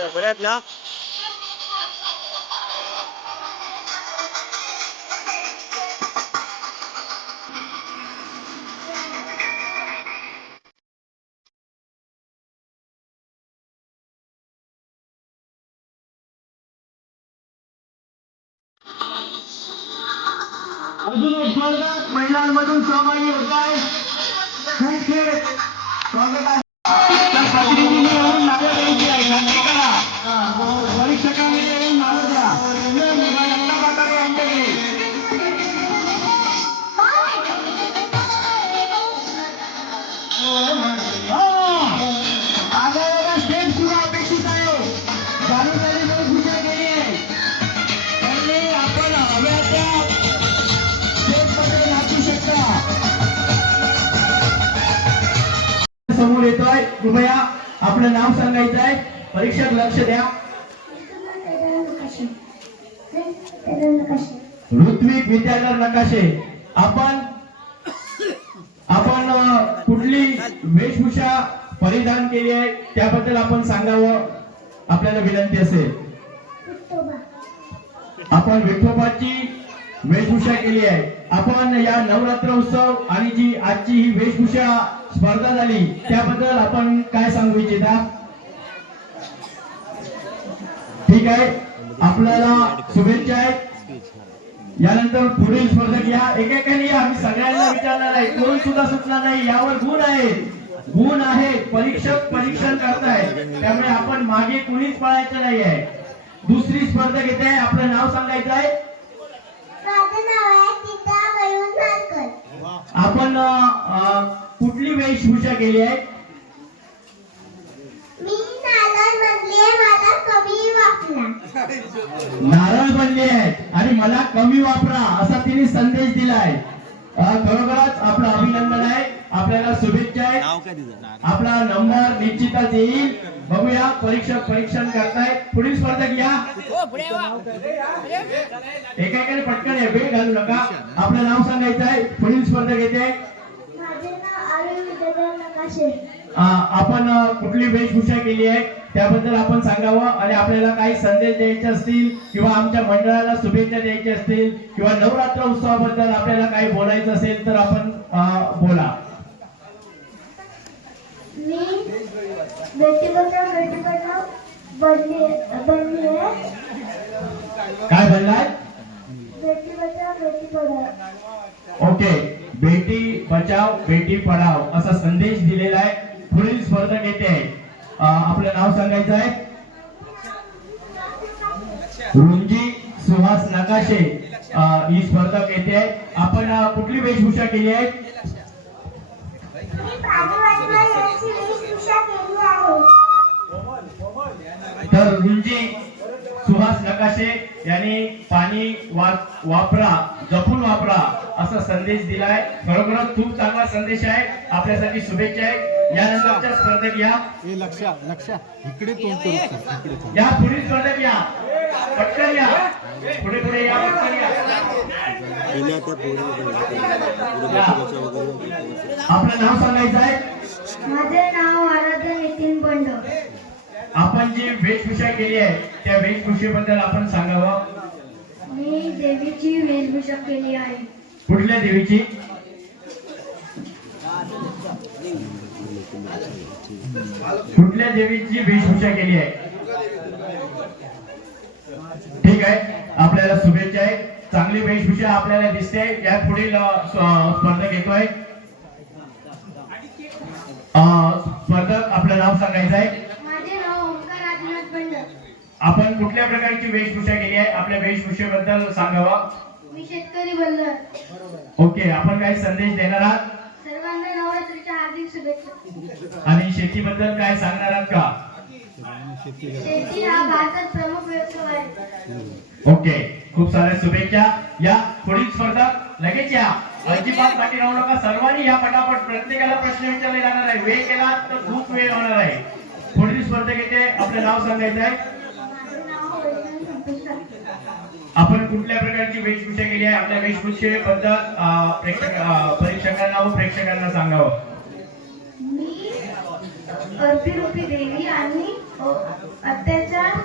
बऱ्यात ना? अजून एक स्पर्धक महिलांमधून सहभागी होत आहे. खूप स्वागत आहे. कृपया आपलं नाव सांगायचं आहे. परीक्षक लक्ष द्या. ऋत्विक विद्याधर नकाशे. आपण आपण कुठली वेशभूषा परिधान केली आहे त्याबद्दल आपण सांगावं. आपल्याला विनंती असेल. आपण विठोबाची वेशभूषा केली आहे. आपण या नवरात्र उत्सव आणि जी आजची ही वेशभूषा स्पर्धा झाली त्याबद्दल आपण काय सांगू इच्छिता? ठीक आहे. आपल्याला शुभेच्छा आहेत. यानंतर पुढील स्पर्धक या. एकेकाने आम्ही सगळ्यांना विचारणार आहे. कोण सुद्धा सुटला नाही. यावर गुण आहे गुण आहे परीक्षक परीक्षण करताय. त्यामुळे आपण मागे कुणीच पळायचं नाही आहे दुसरी स्पर्धक येते आहे. आपलं नाव सांगायचं आहे माझं नाव आहे सीता मयूर नारकर आपण कुठली वेशभूषा केली आहे? नारळ आहे बनले आहेत. आणि मला कमी वापरा असा तिने संदेश दिलाय. अ, खरोखरच आपलं अभिनंदन आहे. आपल्याला शुभेच्छा आपला नंबर निश्चितच येईल. बघूया परीक्षक परीक्षण करतायत. पुढील स्पर्धक या. एकाकडे पटकन आहे वेळ घालू नका. आपलं नाव सांगायचं आहे. पुढील स्पर्धक येते. माझे नाव अरुण विद्याधर नकाशे. अ, आपण कुठली वेशभूषा केली आहे त्याबद्दल आपण सांगावं आणि आपल्याला काही संदेश द्यायचे असतील किंवा आमच्या मंडळाला शुभेच्छा द्यायच्या असतील किंवा नवरात्र उत्सवाबद्दल आपल्याला काही बोलायचं असेल तर आपण बोला. मी बेटी बचाव बेटी बनली बनली आहे काय बनलाय? बेटी बचाव बेटी पढाव ओके बेटी बचाव बेटी पढाव असा संदेश दिलेला आहे. पुढील स्पर्धक येते आहे आपलं नाव सांगायचं आहे? रुंजी सुहास नकाशे. ही स्पर्धक येते आहे आपण कुठली वेशभूषा केली आहे? तर रुंजी सुहास नकाशे यांनी पाणी वापरा जपून वापरा असा संदेश दिलाय. खरोखरच खूप चांगला संदेश आहे. आपल्यासाठी शुभेच्छा आहे. यानंतरच्या स्पर्धेत या. लक्षा लक्षा. इकडे. या पुढील स्पर्धेत या. पटकन या. पुढे पुढे या. पटकन या. त्या. आपलं नाव सांगायचं आहे? माझे नाव आराध्य नितीन बंड. आपण जी वेशभूषा केली आहे त्या वेशभूषेबद्दल आपण सांगावं. मी देवीची वेशभूषा केली आहे. कुठल्या देवीची? कुठल्या देवीची वेशभूषा केली आहे? ठीक आहे. आपल्याला शुभेच्छा आहे. चांगली वेशभूषा आपल्याला दिसते. या पुढील स्पर्धक येतोय. स्पर्धक आपलं नाव सांगायचं आहे. आपण कुठल्या प्रकारची वेशभूषा केली आहे? आपल्या वेशभूषेबद्दल सांगावा. मी शेतकरी बंद ओके आपण काही संदेश देणार आहात? सर्वांना नवरात्रीच्या हार्दिक शुभेच्छा. आणि शेतीबद्दल काय सांगणार आहात का? शेती शेती हा भारतात प्रमुख व्यवसाय आहे. ओके खूप साऱ्या शुभेच्छा. या पुढील स्पर्धा लगेच या. अजिबात पाठी राहू नका. सर्वांनी या पटापट. प्रत्येकाला प्रश्न विचारले जाणार आहे. वेळ केला तर खूप वेळ होणार आहे. पुढील स्पर्धा घेते आपलं नाव सांगायचं आहे. आपण कुठल्या प्रकारची वेशभूषा केली आहे? आपल्या वेशभूषेबद्दल प्रेक्षक परीक्षकांना व प्रेक्षकांना सांगावं. मी रूपी देवी आणि अत्याचार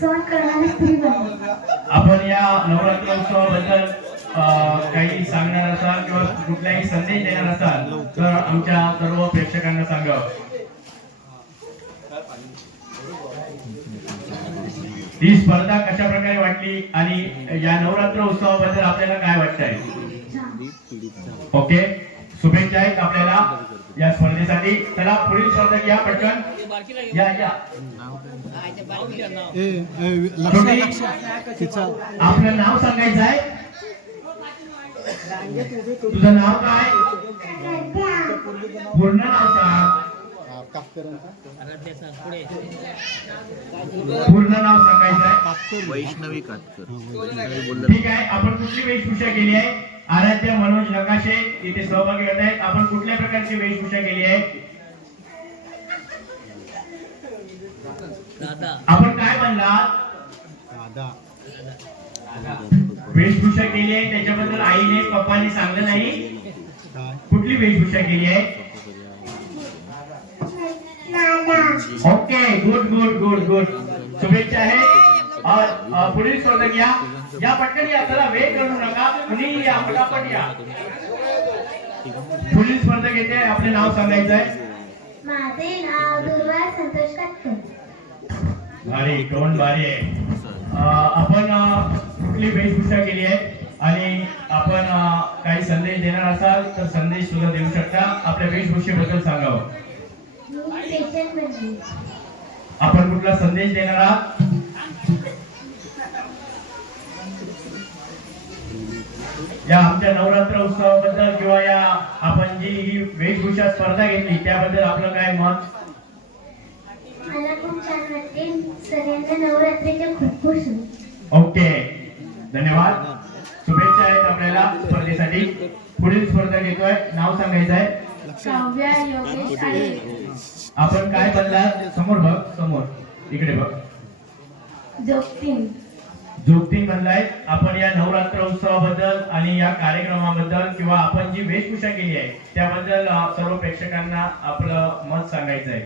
सहन करणारी स्त्री बनली. आपण या नवरात्र उत्सवाबद्दल काही सांगणार असाल किंवा कुठलाही संदेश देणार असाल तर आमच्या सर्व प्रेक्षकांना सांगावं. ही स्पर्धा कशा प्रकारे वाटली आणि या नवरात्र उत्सवाबद्दल आपल्याला काय वाटतंय? छान ओके? शुभेच्छा आहेत आपल्याला. या स्पर्धेसाठी चला पुढील स्पर्धा या पटकन. या या. आपलं नाव सांगायचं आहे. तुझं नाव काय? पूर्ण नाव सांग. पूर्ण नाव सांगायचं वैष्णवी कातकर. ठीक आहे आपण कुठली वेशभूषा केली आहे? आराध्य मनोज नकाशे इथे सहभागी होत आहेत. आपण कुठल्या प्रकारची वेशभूषा केली आहे? आपण काय म्हणलात दादा. वेशभूषा केली आहे त्याच्याबद्दल आईने पप्पाने सांगलं नाही. कुठली वेशभूषा केली आहे? Okay good good good good शुभेच्छा आहे पुढील स्पर्धक या या पटकन या चला वेळ करू नका कुणी या पटापट या. पुढील स्पर्धक येते आपले नाव सांगायचं आहे. माझे नाव दुर्वा संतोष काटकर. भारी कोण भारी आहे. आपण कुठली वेशभूषा केली आहे? आणि आपण काही संदेश देणार असाल तर संदेश सुद्धा देऊ शकता. आपल्या वेशभूषेबद्दल सांगावं. आपण कुठला संदेश देणार आहात? या आमच्या नवरात्र उत्सवाबद्दल किंवा या आपण जी ही वेशभूषा स्पर्धा घेतली त्याबद्दल आपलं काय मत? मला खूप छान वाटते. सगळ्यांना नवरात्रीच्या खूप खूप शुभेच्छा. ओके. धन्यवाद. शुभेच्छा आहेत आपल्याला स्पर्धेसाठी. पुढील स्पर्धा घेतोय. नाव सांगायचं आहे आपण काय बनलात समोर बघ समोर. इकडे बघ. जोगतीन. जोगती बनलाय आपण या नवरात्र उत्सवाबद्दल आणि या कार्यक्रमाबद्दल किंवा आपण जी वेशभूषा केली आहे त्याबद्दल सर्व प्रेक्षकांना आपलं मत सांगायचं आहे.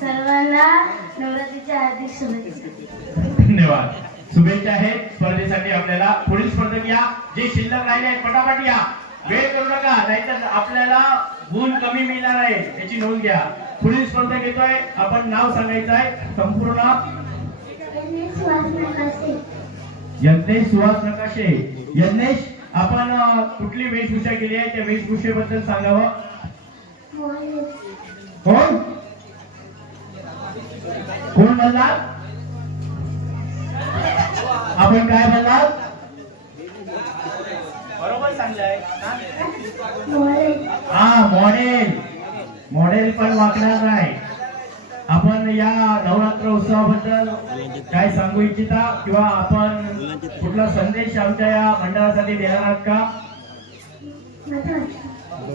सर्वांना नवरात्रीच्या हार्दिक शुभेच्छा. धन्यवाद. शुभेच्छा आहेत. स्पर्धेसाठी आपल्याला पुढील स्पर्धक या. जे शिल्लक राहिले आहेत पटापट या. वेळ करू नका नाहीतर आपल्याला गुण कमी मिळणार आहे याची नोंद घ्या. पुढील स्पर्धक येतोय आपण नाव सांगायचं आहे संपूर्ण यज्ञेश सुहास नकाशे यज्ञेश आपण कुठली वेशभूषा केली आहे त्या वेशभूषेबद्दल सांगावं? कोण? कोण म्हणलात आपण काय म्हणलात बरोबर सांगलाय. हा मॉडेल मॉडेल पण वागणार नाही आपण या नवरात्र उत्सवाबद्दल काय सांगू इच्छिता? किंवा आपण कुठला संदेश आमच्या या मंडळासाठी देणार आहात का?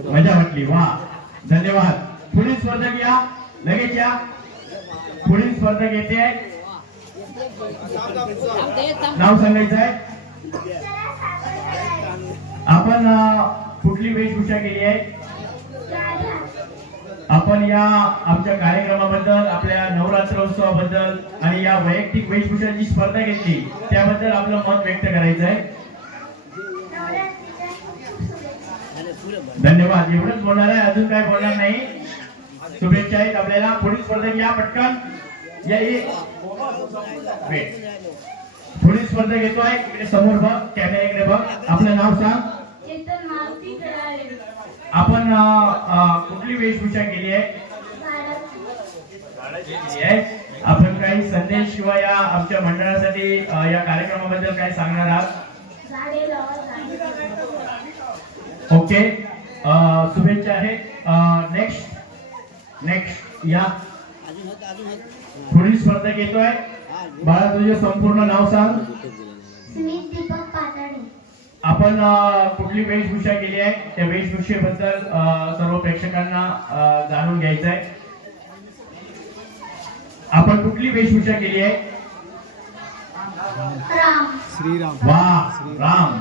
मजा वाटली. वा. धन्यवाद. पुढील स्पर्धक या. लगेच या. पुढील स्पर्धक येते. नाव सांगायचं आहे? आपण कुठली वेशभूषा केली आहे? आपण या आमच्या कार्यक्रमाबद्दल आपल्या नवरात्र उत्सवाबद्दल आणि या वैयक्तिक वेशभूषाची स्पर्धा घेतली त्याबद्दल आपलं मत व्यक्त करायचं आहे. धन्यवाद. एवढंच बोलणार आहे अजून काय बोलणार नाही. शुभेच्छा आहेत आपल्याला. पुढील स्पर्धक या पटकन. या पुढील स्पर्धा घेतोय इकडे समोर बघ कॅमेऱ्याकडे बघ. आपलं नाव सांग. आपण कुठली वेशभूषा केली आहे? आहे. आपण काही संदेश किंवा या आमच्या मंडळासाठी या कार्यक्रमाबद्दल काय सांगणार आहात? ओके. शुभेच्छा आहेत नेक्स्ट नेक्स्ट या. पुढील स्पर्धक येतोय बाळा तुझे संपूर्ण नाव सांग. स्मित दीपक पाताडे आपण कुठली वेशभूषा केली आहे? त्या वेशभूषेबद्दल सर्व प्रेक्षकांना जाणून घ्यायचं आहे आपण कुठली वेशभूषा केली आहे? राम. श्रीराम. वा राम.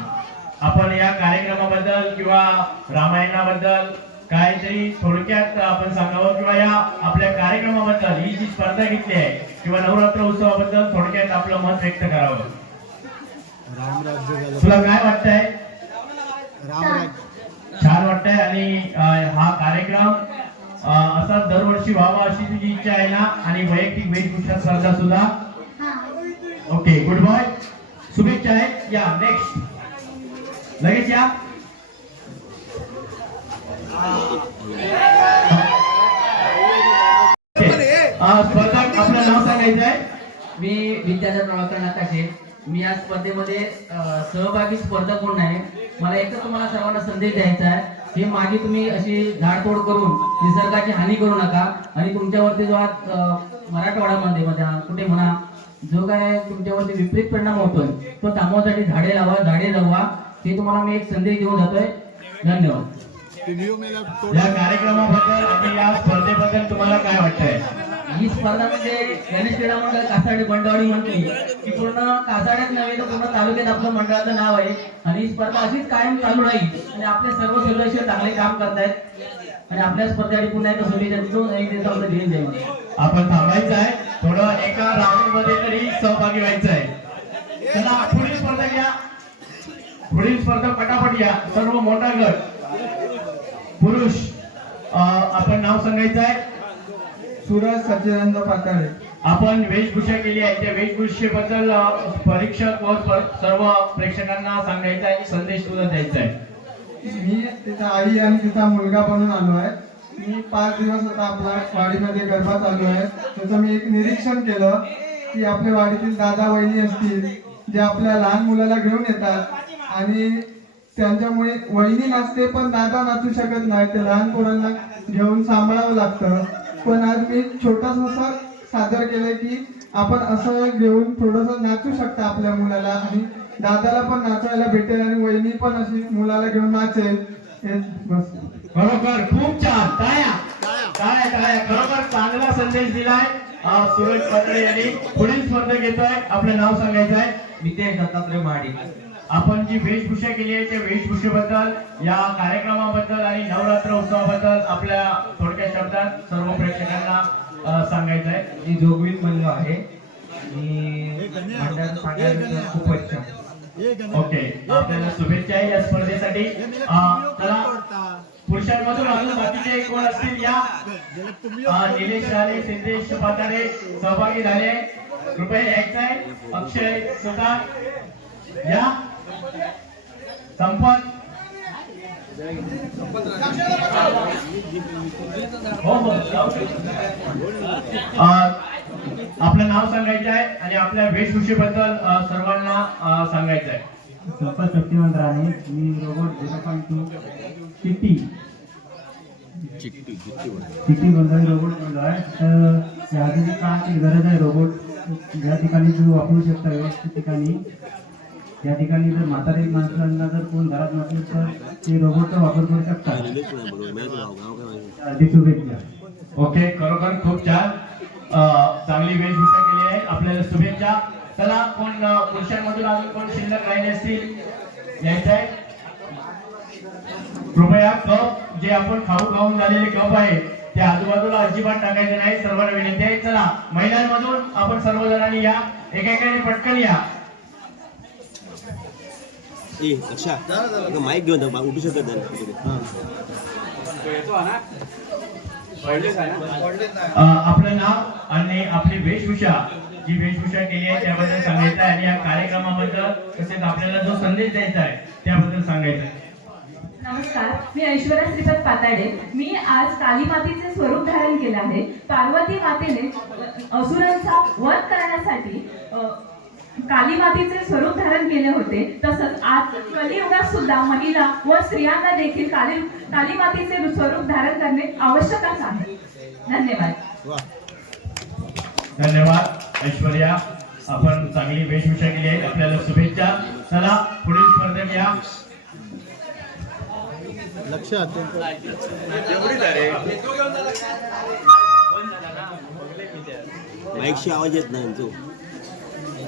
आपण या कार्यक्रमाबद्दल किंवा रामायणाबद्दल काहीतरी थोडक्यात आपण सांगावं किंवा या आपल्या कार्यक्रमाबद्दल ही जी स्पर्धा घेतली आहे किंवा नवरात्र उत्सवाबद्दल थोडक्यात आपलं मत व्यक्त करावं. तुला काय वाटतंय? छान वाटतंय आणि हा कार्यक्रम असा दरवर्षी व्हावा अशी तुझी इच्छा आहे ना? आणि वैयक्तिक वेशभूषा स्पर्धा सुद्धा? Okay good boy. शुभेच्छा आहेत या नेक्स्ट लगेच या. स्पर्धा अं, स्पर्धक आपलं नाव सांगायचं आहे मी विद्याधर प्रभाकर नकाशे. मी या स्पर्धेमध्ये सहभागी स्पर्धक कोण नाही मला एकच तुम्हाला सर्वांना संदेश द्यायचा आहे हे मागे तुम्ही अशी झाडतोड करून निसर्गाची हानी करू नका. आणि तुमच्यावरती जो आज मराठवाड्यामध्ये म्हणा कुठे म्हणा जो काय तुमच्यावरती विपरीत परिणाम होतोय तो थांबवण्यासाठी झाडे लावा झाडे जगवा. हे तुम्हाला मी एक संदेश देऊन जातोय. धन्यवाद. या कार्यक्रमाबद्दल आणि या स्पर्धेबद्दल तुम्हाला काय वाटतंय? ही स्पर्धा म्हणजे गणेश क्रीडा मंडळ कासाडी बंडवाडी म्हणते. की पूर्ण कासाड्यात नव्हे तर पूर्ण तालुक्यात आपलं मंडळाचं नाव आहे. आणि ही स्पर्धा अशीच कायम चालू राहील. आणि आपले सर्व सदस्य चांगले काम करतायत. आणि आपल्या स्पर्धेसाठी पुन्हा एकदा शुभेच्छा देतो. आणि त्याचा आपलं ध्येय द्या आपण थांबायचं आहे. थोडं एका राऊंडमध्ये तरी सहभागी व्हायचं आहे. चला पुढील स्पर्धा घ्या. पुढील स्पर्धा पटापट घ्या. सर्व मोठा गट. पुरुष अं, आपण नाव सांगायचं आहे. सूरज सच्चिदानंद पाताळे. आपण वेशभूषा केली आहे. त्या वेशभूषेबद्दल परीक्षक व सर्व प्रेक्षकांना सांगायचं आहे संदेश सुद्धा द्यायचा आहे. मी तिचा आई आणि तिचा मुलगा बनून आलो आहे. मी पाच दिवस आता आपल्या वाडीमध्ये गरबा चालू आहे. त्याचं मी एक निरीक्षण केलं की आपल्या वाडीतील दादा वहिनी असतील जे आपल्या लहान मुलाला घेऊन येतात आणि त्यांच्यामुळे वहिनी नाचते पण दादा नाचू शकत नाही. ते लहान पोरांना घेऊन सांभाळावं लागतं. पण आज मी छोटासा सादर केलं की आपण असं घेऊन थोडस नाचू शकता आपल्या मुलाला आणि दादाला पण नाचायला भेटेल आणि वहिनी पण अशी मुलाला घेऊन नाचेल. बस. खरोखर खूप छान. टाळ्या टाळ्या टाळ्या खरोखर चांगला संदेश दिलाय. अं, सूरज पातळे यांनी पुढील स्पर्धा घेतोय. आपलं नाव सांगायचं आहे नितेश दत्तात्रय महाडी आपण जी वेशभूषा केली आहे त्या वेशभूषेबद्दल या कार्यक्रमाबद्दल आणि नवरात्र उत्सवाबद्दल आपल्या थोडक्या शब्दात सर्व प्रेक्षकांना सांगायचं आहे. मी जोगवीत म्हणलो आहे. ओके. आपल्याला शुभेच्छा आहे या स्पर्धेसाठी. चला. पुरुषांमधून अजून बाकीचे कोण असतील? या. निलेश राणे सिद्धेश पातारे सहभागी झाले. कृपया यायचं आहे. अक्षय सुतार. या. संपत. हो हो आपलं नाव सांगायचं आहे आणि आपल्या वेशभूषेबद्दल सर्वांना सांगायचं आहे. संपत शक्तिवंत राणे मी robot zero point two Chitti. Chitti Chitti बंधारी robot बनलो आहे. तर या आधीची काळाची गरज आहे रोबोट. ज्या ठिकाणी तुम्ही वापरू शकता व्यवस्थित ठिकाणी. या ठिकाणी जर म्हातारी माणसांना जर कोण घरात नसेल तर ते रोबोटचा वापर करू शकतात. इंग्लिश शुभेच्छा ओके खरोखर खूप छान. चांगली वेशभूषा केली आहे. आपल्याला शुभेच्छा. चला कोण पुरुषांमधून अजून कोण शिल्लक राहिले असतील? यायचं आहे कृपया कप जे आपण खाऊ खाऊन झालेले कप आहे ते आजूबाजूला अजिबात टाकायचे नाही. सर्वांना विनंती आहे. चला महिलांमधून आपण सर्वजणांनी या. एकेकाने पटकन या. ए माईक घेऊन जा, उठू शकत आपलं नाव आणि आपली वेशभूषा. जी वेशभूषा केली आहे त्याबद्दल सांगायचं आहे. आणि या कार्यक्रमाबद्दल तसेच आपल्याला जो संदेश द्यायचा आहे त्याबद्दल सांगायचं आहे. नमस्कार मी ऐश्वर्या श्रीपद पाताडे. मी आज काली मातेचे स्वरूप धारण केले आहे. पार्वती मातेने असुरांचा वध करण्यासाठी काली मातेचे स्वरूप धारण केले होते. तसंच आज कलियुगात सुद्धा महिला व स्त्रियांना देखील काली काली मातेचे स्वरूप धारण करणे आवश्यकच आहे. धन्यवाद. धन्यवाद ऐश्वर्या. आपण चांगली वेशभूषा केली आहे. आपल्याला शुभेच्छा. चला पुढील स्पर्धक या. लक्ष माईकशी आवाज येत नाही तो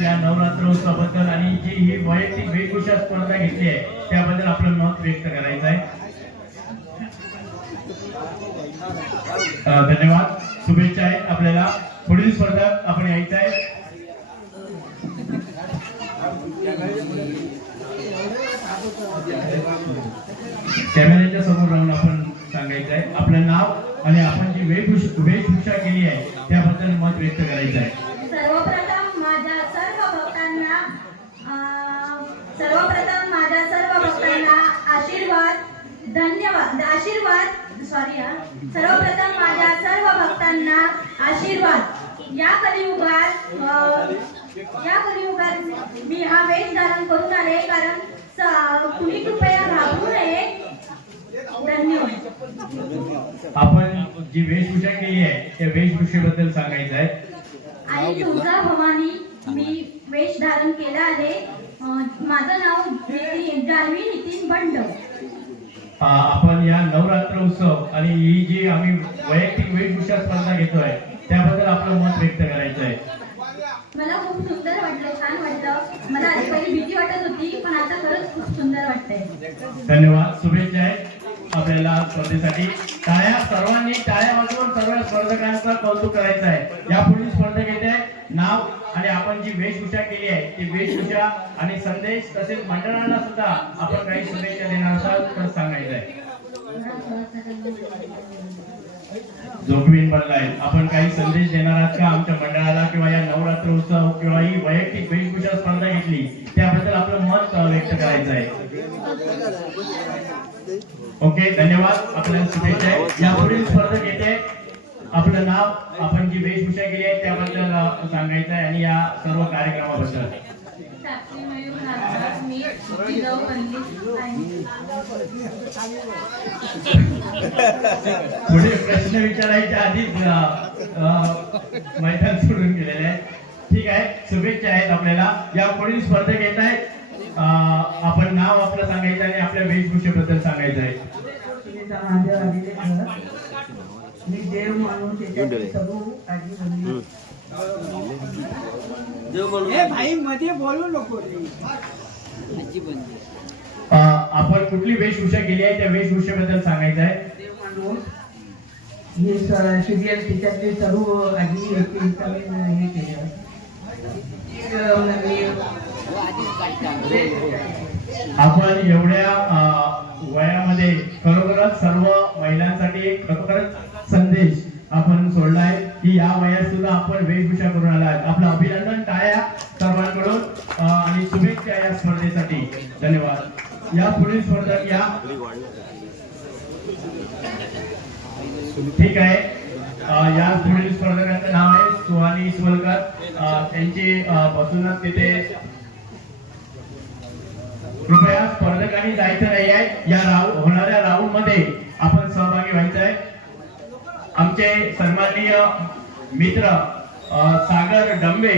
या नवरात्र उत्सवाबद्दल आणि जी ही वैयक्तिक वेगवेगळ्या स्पर्धा घेतली आहे त्याबद्दल आपलं मत व्यक्त करायचं आहे. धन्यवाद. शुभेच्छा आहे आपल्याला. पुढील स्पर्धा आपण यायचं आहे. कॅमेऱ्याच्या समोर राहून आपण सांगायचं आहे. आपलं नाव आणि आपण जी वेशभूषा केली आहे त्याबद्दल मत व्यक्त करायचं आहे सर्वप्रथम माझ्या सर्व भक्तांना अं, सर्वप्रथम माझ्या सर्व भक्तांना आशीर्वाद धन्यवाद आशीर्वाद सॉरी हा. सर्वप्रथम माझ्या सर्व भक्तांना आशीर्वाद. या कलियुगात या कलियुगात मी हा वेश धारण करून आले कारण कुणी कृपया घाबरू नये. धन्यवाद आपण जी वेशभूषा केली आहे त्या वेशभूषेबद्दल सांगायचं आहे. आणि तुळजा भवानी मी वेश धारण केला आहे. माझं नाव जान्हवी नितीन बंड. आपण या नवरात्र उत्सव आणि ही जी आम्ही वैयक्तिक वेशभूषा स्पर्धा घेतोय त्याबद्दल आपलं मत व्यक्त करायचं आहे मला खूप सुंदर वाटलं छान वाटलं. मला आधी पहिली भीती वाटत होती पण आता खरंच खूप सुंदर वाटतंय. धन्यवाद शुभेच्छा आहे आपल्याला स्पर्धेसाठी. टाळ्या सर्वांनी टाळ्या वाजवून सर्व स्पर्धकांचं कौतुक करायचं आहे या पुढील स्पर्धक येते नाव आणि आपण जी वेशभूषा केली आहे ती वेशभूषा आणि संदेश तसेच मंडळांना सुद्धा आपण काही शुभेच्छा देणार असाल तर सांगायचं आहे. झोपवीन बनलाय आपण काही संदेश देणार आहात का आमच्या मंडळाला किंवा या नवरात्र उत्सव किंवा ही वैयक्तिक वेशभूषा स्पर्धा घेतली त्याबद्दल आपलं मत व्यक्त करायचं आहे? ओके धन्यवाद. आपल्याला शुभेच्छा आहे. या पुढील स्पर्धक येते आपलं नाव आपण जी वेशभूषा केली आहे त्याबद्दल सांगायचं आहे आणि या सर्व कार्यक्रमाबद्दल. पुढे प्रश्न विचारायच्या आधीच मैदान सोडून गेलेले आहे. ठीक आहे शुभेच्छा आहेत आपल्याला. या पुढील स्पर्धक येत आहेत. आपण नाव आपलं सांगायचं आणि आपल्या वेशभूषेबद्दल सांगायचं आहे. मी देव मानून त्याच्यात सर्व आजी बनली. भाई मध्ये बोलू नको. अ, आपण कुठली वेशभूषा केली आहे? त्या वेशभूषेबद्दल सांगायचं आहे. देव मानून. हे सिरियल त्याच्यातले सर्व हे केलं. आपण एवढ्या वयामध्ये खरोखरच सर्व महिलांसाठी एक खरोखरच संदेश आपण सोडलाय की या वयात सुद्धा आपण वेशभूषा करून आला आपलं अभिनंदन टाळ्या सर्वांकडून आणि शुभेच्छा या स्पर्धेसाठी. धन्यवाद. या पुढील स्पर्धक या. ठीक आहे. या पुढील स्पर्धकांचं नाव आहे सुहानी इसवलकर. त्यांची बसूनच तिथे कृपया स्पर्धकांनी जायचं नाही आहे. या राऊंड होणाऱ्या राऊंडमध्ये आपण सहभागी व्हायचं आहे. आमचे सन्माननीय मित्र सागर डंबे